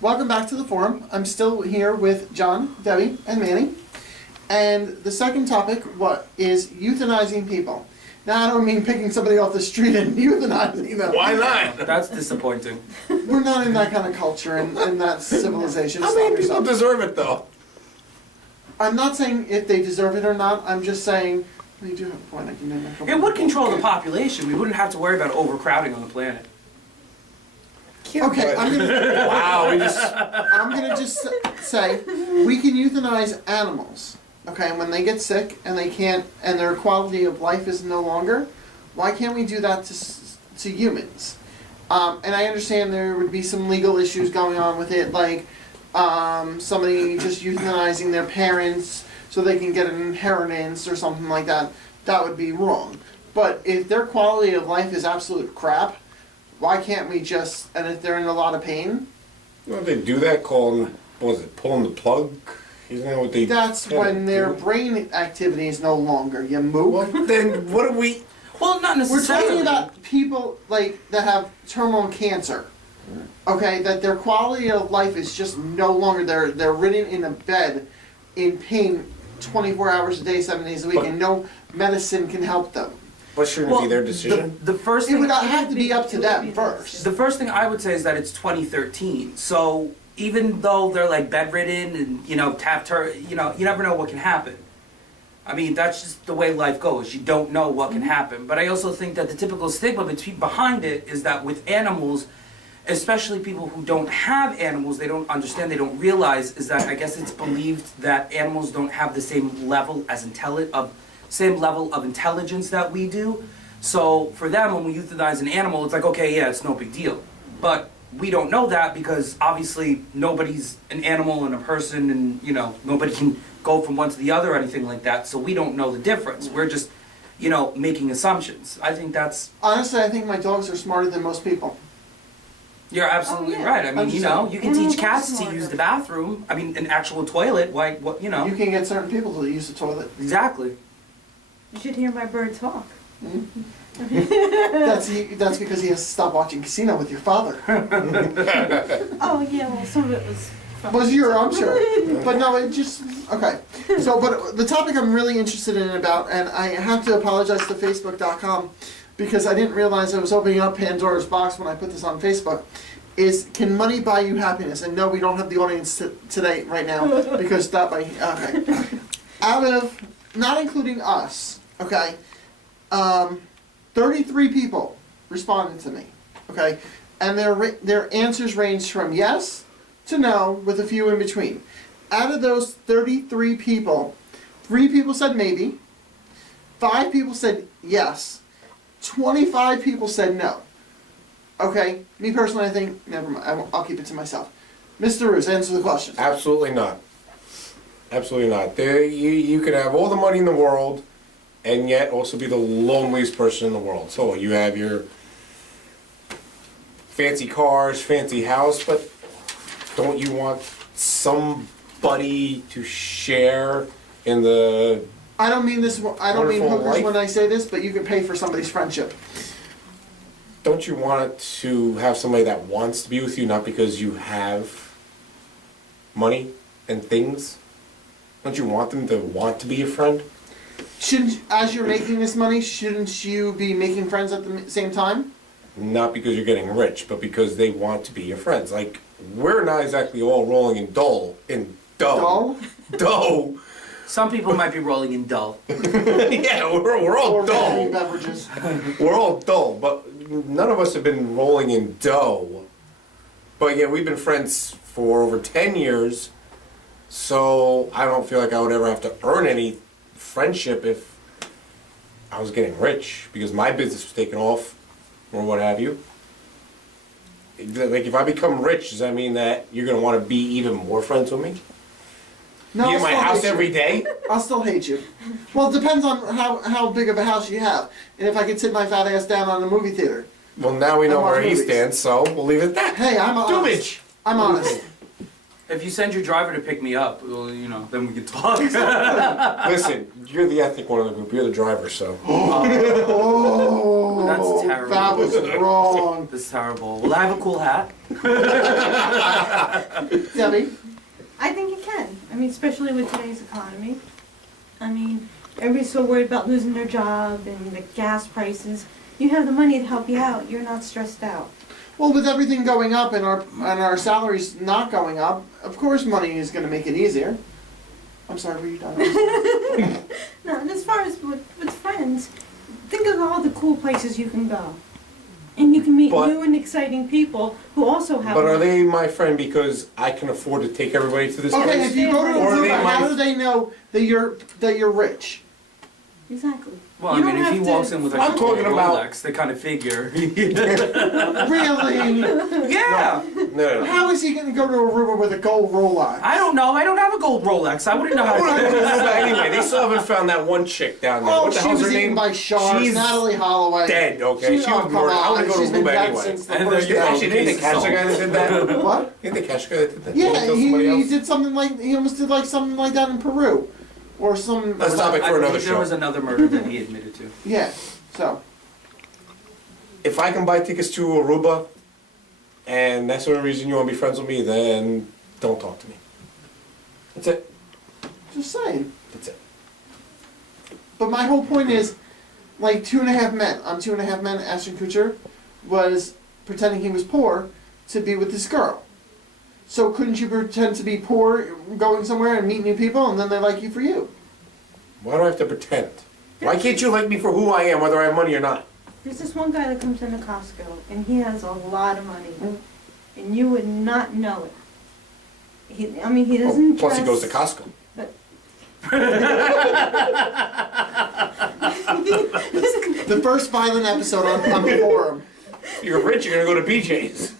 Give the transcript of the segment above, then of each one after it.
Welcome back to the forum. I'm still here with John, Debbie, and Manny. And the second topic is euthanizing people. Now, I don't mean picking somebody off the street and euthanizing them. Why not? That's disappointing. We're not in that kind of culture and that civilization. How many people deserve it, though? I'm not saying if they deserve it or not. I'm just saying, well, you do have a point. I can name a couple It would people. control the population. We wouldn't have to worry about overcrowding on the planet. Okay, I'm gonna just say we can euthanize animals. Okay, when they get sick and they can't, and their quality of life is no longer, why can't we do that to humans? And I understand there would be some legal issues going on with it, like somebody just euthanizing their parents so they can get an inheritance or something like that. That would be wrong. But if their quality of life is absolute crap, why can't we just, and if they're in a lot of pain? Well, they do that, pulling the plug? Isn't that what they That's when their brain activity is no longer. You mook. Well, then what do we... Well, not We're necessarily. talking about people like that have terminal cancer. Okay, that their quality of life is just no longer. They're ridden in a bed in pain 24 hours a day, 7 days a week, and no medicine can help them. But shouldn't it be their decision? The first It thing would have to be up to them first. The first thing I would say is that it's 2013. So even though they're like bedridden and you never know what can happen. I mean, that's just the way life goes. You don't know what can happen. But I also think that the typical stigma behind it is that with animals, especially people who don't have animals, they don't understand, they don't realize, is that I guess it's believed that animals don't have the same level of intelligence that we do. So for them, when we euthanize an animal, it's like, okay, yeah, it's no big deal. But we don't know that because obviously nobody's an animal and a person, and nobody can go from one to the other or anything like that. So we don't know the difference. We're just, making assumptions. I think that's... Honestly, I think my dogs are smarter than most people. You're absolutely right. I mean, you can teach cats to use the bathroom. I mean, an actual toilet. What? You can get certain people to use the toilet. Exactly. You should hear my bird talk. That's because he has to stop watching Casino with your father. Oh yeah, well some of it was. Was your, I'm sure. But no, it just, okay. So, but the topic I'm really interested in about, and I have to apologize to Facebook.com because I didn't realize I was opening up Pandora's box when I put this on Facebook, is can money buy you happiness? And no, we don't have the audience today, right now, because that might, okay. Out of, not including us, okay, 33 people responded to me, okay, and their answers ranged from yes to no, with a few in between. Out of those 33 people, 3 people said maybe, 5 people said yes, 25 people said no. Okay, me personally, I think, never mind, I'll keep it to myself. Mr. Roos, answer the question. Absolutely not. Absolutely not. You could have all the money in the world and yet also be the loneliest person in the world. So you have your fancy cars, fancy house, but don't you want somebody to share in the... I don't mean wonderful hookers life? when I say this, but you can pay for somebody's friendship. Don't you want to have somebody that wants to be with you, not because you have money and things? Don't you want them to want to be your friend? Shouldn't, as you're making this money, shouldn't you be making friends at the same time? Not because you're getting rich, but because they want to be your friends. Like, we're not exactly all rolling in dough. Dull? Dough. Some people might be rolling in dull. Yeah, we're all Or dull. beverages. We're all dull, but none of us have been rolling in dough. But yeah, we've been friends for over 10 years, so I don't feel like I would ever have to earn any friendship if I was getting rich, because my business was taking off, or what have you. Like, if I become rich, does that mean that you're going to want to be even more friends with me? No, Be I'll in my still house hate you. every day? I'll still hate you. Well, it depends on how big of a house you have, and if I can sit my fat ass down on the movie theater. Well, now we know I watch where he movies. stands, so we'll leave it at that. Hey, I'm honest. Doomage. I'm honest. If you send your driver to pick me up, well, then we can talk. Listen, you're the ethnic one of the group. You're the driver, so. Oh, That's terrible. that was wrong. That's terrible. Will I have a cool hat? Debbie? I think you can. I mean, especially with today's economy. I mean, everybody's so worried about losing their job and the gas prices. You have the money to help you out. You're not stressed out. Well, with everything going up and our salaries not going up, of course money is going to make it easier. I'm sorry, were you done? No, and as far as with friends, think of all the cool places you can go. And you can meet But- new and exciting people who also have But are money. they my friend because I can afford to take everybody to this Okay, place? if you go to Or are they Aruba, my- how do they know that you're rich? Exactly. Well, You I mean, don't if he have to walks in with like I'm a talking about- Rolex, they kind of figure. Really? Yeah. No. How is he going to go to Aruba with a gold Rolex? I don't know. I don't have a gold Rolex. I wouldn't know how to do it. Anyway, they still haven't found that one chick down there. Oh, What the she hell's was her eaten name? by sharks. She's Natalie Holloway. dead, okay? She oh, was come murdered. I on. want to go She's to been Aruba dead anyway. since the And first then you day. Actually, didn't they catch the guy that did that? What? Didn't they catch the guy that did that? Yeah, Didn't he kill somebody he else? did something like, he almost did like something like that in Peru. Or some... That's a topic I for another believe there show. was another murder that he admitted to. Yeah, so... If I can buy tickets to Aruba, and that's the only reason you want to be friends with me, then don't talk to me. That's it. Just saying. That's it. But my whole point is, like 2.5 Men, on 2.5 Men, Ashton Kutcher was pretending he was poor to be with this girl. So couldn't you pretend to be poor, going somewhere and meet new people, and then they like you for you? Why do I have to pretend? Why can't you like me for who I am, whether I have money or not? There's this one guy that comes into Costco, and he has a lot of money, and you would not know it. He doesn't Plus he goes dress- to Costco. The first violent episode on the forum. If you're rich, you're going to go to BJ's.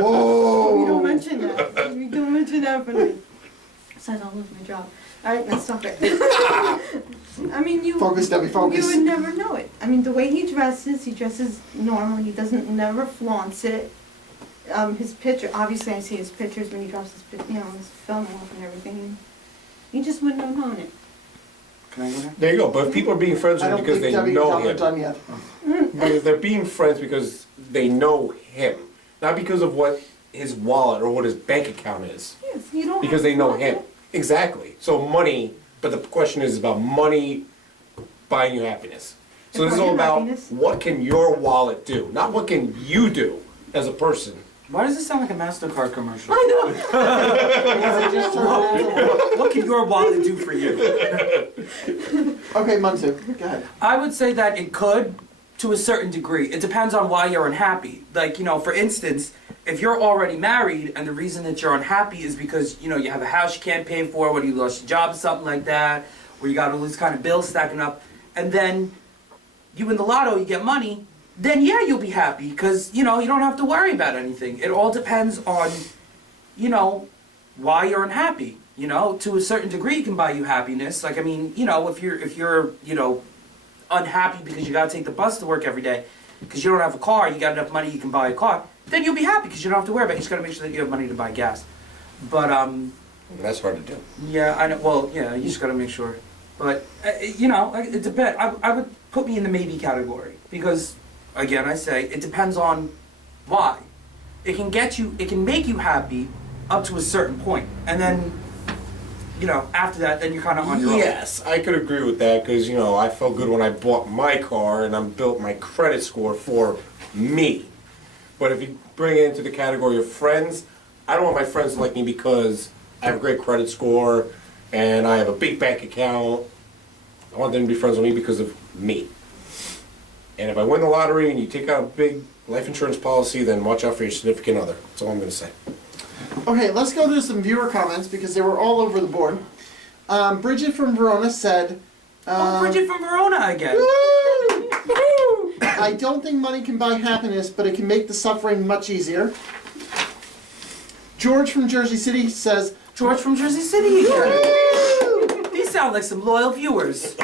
Whoa! We don't mention that. We don't mention that for me. Besides, I'll lose my job. Alright, let's stop it. I mean, Focus, Debbie, focus. You would never know it. I mean, the way he dresses normally. He doesn't never flaunts it. His picture, obviously I see his pictures when he drops his his film off and everything. You just wouldn't have known it. Can I go ahead? There you go. But if people are being friends I with him don't because think they Debbie and know Tom are him, done yet. but if they're being friends because they know him, not because of what his wallet or what his bank account is, Yes, you don't because have they to know flaunt him. it. Exactly. So money, but the question is about money buying you happiness. So this is Buying all you about happiness. what can your wallet do, not what can you do as a person. Why does it sound like a MasterCard commercial? I know. I just turned it into- What can your wallet do for you? Okay, Munzu, go ahead. I would say that it could, to a certain degree. It depends on why you're unhappy. Like, for instance, if you're already married and the reason that you're unhappy is because, you have a house you can't pay for, whether you lost your job or something like that, or you got all these kind of bills stacking up, and then you win the lotto, you get money, then yeah, you'll be happy because, you don't have to worry about anything. It all depends on, why you're unhappy. To a certain degree it can buy you happiness. Like, if you're unhappy because you gotta take the bus to work every day, because you don't have a car, you got enough money you can buy a car, then you'll be happy because you don't have to worry about it. You just gotta make sure that you have money to buy gas. But, That's hard to do. yeah, I know, well, yeah, you just gotta make sure. But, it depends. I would put me in the maybe category because, again, I say, it depends on why. It can make you happy up to a certain point, and then, after that, then you're kind of on your own. Yes, I could agree with that because, I felt good when I bought my car and I built my credit score for me. But if you bring it into the category of friends, I don't want my friends to like me because I have a great credit score and I have a big bank account. I want them to be friends with me because of me. And if I win the lottery and you take out a big life insurance policy, then watch out for your significant other. That's all I'm going to say. Okay, let's go to some viewer comments because they were all over the board. Bridget from Verona said... Bridget from Verona again. Woo! Woo! I don't think money can buy happiness, but it can make the suffering much easier. George from Jersey City says... George from Jersey City again. Woo! These sound like some loyal viewers.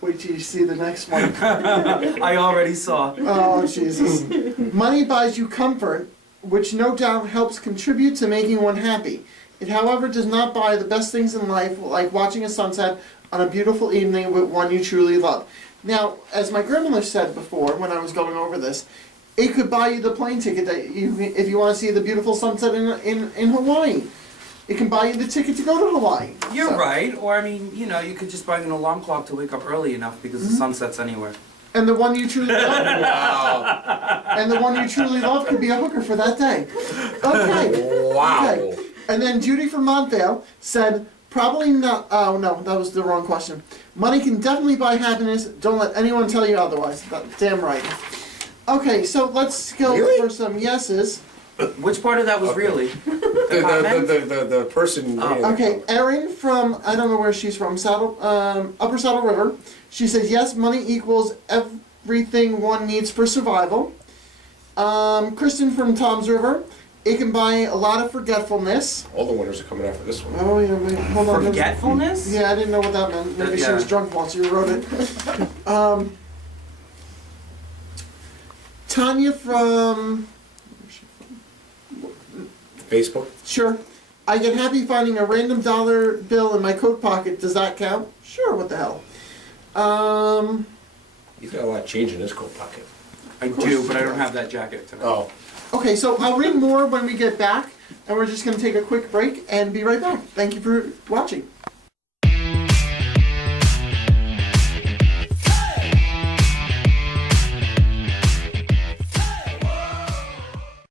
Wait till you see the next one. I already saw. Oh, Jesus. Money buys you comfort, which no doubt helps contribute to making one happy. It, however, does not buy the best things in life, like watching a sunset on a beautiful evening with one you truly love. Now, as my grandmother said before when I was going over this, it could buy you the plane ticket that if you want to see the beautiful sunset in Hawaii. It can buy you the ticket to go to Hawaii. You're So- right, or I mean, you know, you could just buy an alarm clock to wake up early enough because the sun sets anywhere. And the one you truly love, Wow. and the one you truly love could be a hooker for that day. Okay. Wow. Okay. And then Judy from Montvale said, probably not. Oh no, that was the wrong question. Money can definitely buy happiness. Don't let anyone tell you otherwise. Damn right. Okay, so let's go Really? for some yeses. Which part of that was Okay. really? The comment? The person. Oh. Okay, Erin from, I don't know where she's from, Upper Saddle River. She says, yes, money equals everything one needs for survival. Kristen from Tom's River, it can buy a lot of forgetfulness. All the winners are coming after this one. Oh, yeah, wait, hold on. Forgetfulness? Yeah, I didn't know what that meant. Maybe she Yeah. was drunk while she wrote it. Tanya from, Facebook. sure. I get happy finding a random dollar bill in my coat pocket. Does that count? Sure, what the hell. He's got a lot of change in his coat pocket. I do, but I don't have that jacket tonight. Oh. Okay, so I'll read more when we get back, and we're just going to take a quick break and be right back. Thank you for watching.